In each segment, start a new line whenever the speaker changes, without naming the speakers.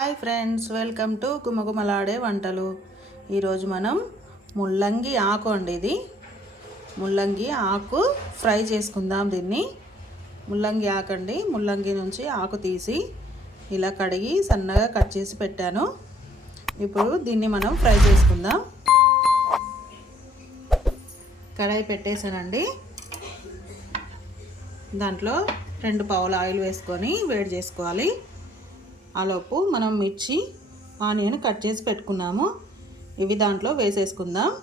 Hi friends welcome to గుమగుమలాడే వంటలు. ఈరోజు మనం ముల్లంగి ఆకు అండి ఇది. ముల్లంగి ఆకు ఫ్రై చేసుకుందాం దీన్ని. ముల్లంగి ఆకు అండి. ముల్లంగి నుంచి ఆకు తీసి ఇలా కడిగి సన్నగా కట్ చేసి పెట్టాను. ఇప్పుడు దీన్ని మనం ఫ్రై చేసుకుందాం. కడాయి పెట్టేశానండి. దాంట్లో రెండు పావుల ఆయిల్ వేసుకొని వేడి చేసుకోవాలి. ఆలోపు మనం మిర్చి ఆనియన్ కట్ చేసి పెట్టుకున్నాము. ఇవి దాంట్లో వేసేసుకుందాం.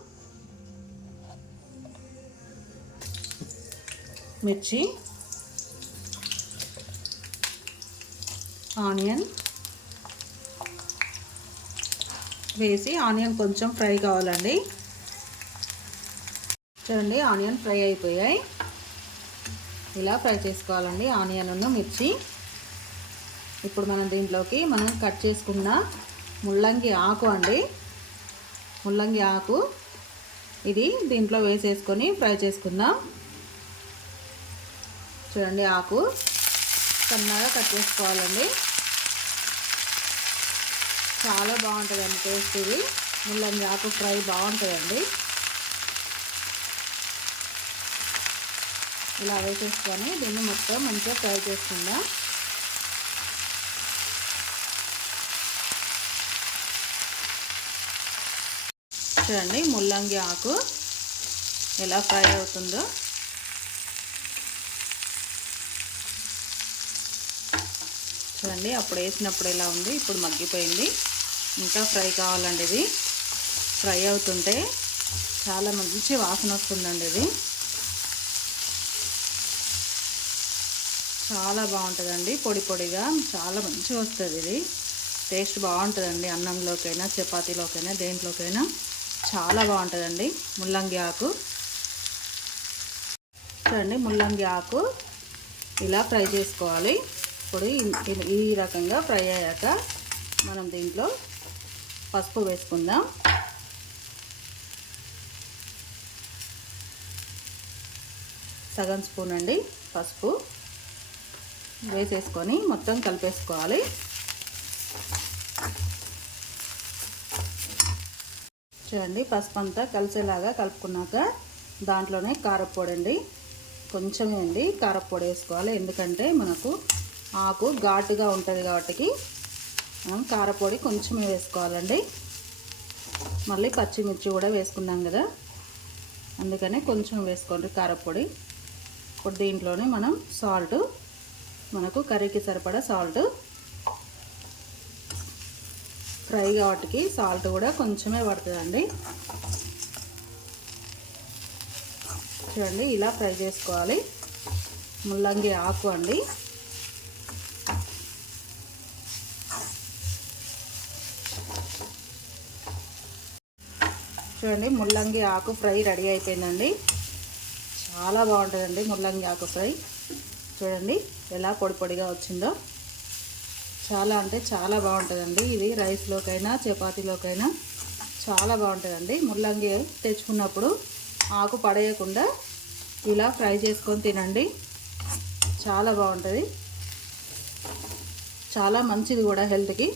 మిర్చి ఆనియన్ వేసి ఆనియన్ కొంచెం ఫ్రై కావాలండి. చూడండి ఆనియన్ ఫ్రై అయిపోయాయి. ఇలా ఫ్రై చేసుకోవాలండి ఆనియన్ మిర్చి. ఇప్పుడు మనం దీంట్లోకి మనం కట్ చేసుకున్న ముల్లంగి ఆకు అండి. ముల్లంగి ఆకు ఇది దీంట్లో వేసేసుకొని ఫ్రై చేసుకుందాం. చూడండి ఆకు సన్నగా కట్ చేసుకోవాలండి. చాలా బాగుంటుందండి టేస్ట్ ఇది. ముల్లంగి ఆకు ఫ్రై బాగుంటుందండి. ఇలా వేసేసుకొని దీన్ని మొత్తం మంచిగా ఫ్రై చేసుకుందాం. చూడండి ముల్లంగి ఆకు ఎలా ఫ్రై అవుతుందో. చూడండి అప్పుడు వేసినప్పుడు ఎలా ఉంది ఇప్పుడు మగ్గిపోయింది. ఇంకా ఫ్రై కావాలండి ఇది. ఫ్రై అవుతుంటే చాలా మంచి వాసన వస్తుందండి ఇది. చాలా బాగుంటుందండి పొడి పొడిగా. చాలా మంచిగా వస్తుంది ఇది. టేస్ట్ బాగుంటుందండి అన్నంలోకైనా చపాతీలోకైనా దేంట్లోకైనా. చాలా బాగుంటుందండి. ముల్లంగి ఆకు. చూడండి ముల్లంగి ఆకు ఇలా ఫ్రై చేసుకోవాలి. ఇప్పుడు ఈ రకంగా ఫ్రై అయ్యాక మనం దీంట్లో పసుపు వేసుకుందాం. సగం స్పూన్ అండి పసుపు. వేసేసుకొని మొత్తం కలిపేసుకోవాలి. చూడండి పసుపు అంతా కలిసేలాగా కలుపుకున్నాక దాంట్లోనే కారపొడి అండి కొంచెమే అండి. కారపొడి వేసుకోవాలి. ఎందుకంటే మనకు ఆకు ఘాటుగా ఉంటుంది కాబట్టి మనం కారపొడి కొంచెమే వేసుకోవాలండి. మళ్ళీ పచ్చిమిర్చి కూడా వేసుకున్నాం కదా అందుకనే కొంచెం వేసుకోండి కారపొడి. ఇప్పుడు దీంట్లోనే మనం సాల్ట్ మనకు కర్రీకి సరిపడా సాల్ట్ ఫ్రై కాబట్టి సాల్ట్ కూడా కొంచెమే పడుతుందండి. చూడండి ఇలా ఫ్రై చేసుకోవాలి. ముల్లంగి ఆకు అండి. చూడండి ముల్లంగి ఆకు ఫ్రై రెడీ అయిపోయిందండి. చాలా బాగుంటుందండి ముల్లంగి ఆకు ఫ్రై. చూడండి ఎలా పొడి పొడిగా వచ్చిందో. చాలా అంటే చాలా బాగుంటుందండి. ఇది రైస్లోకైనా చపాతీలోకైనా చాలా బాగుంటుందండి. ముల్లంగి తెచ్చుకున్నప్పుడు ఆకు పడేయకుండా ఇలా ఫ్రై చేసుకొని తినండి. చాలా బాగుంటుంది. చాలా మంచిది కూడా హెల్త్కి.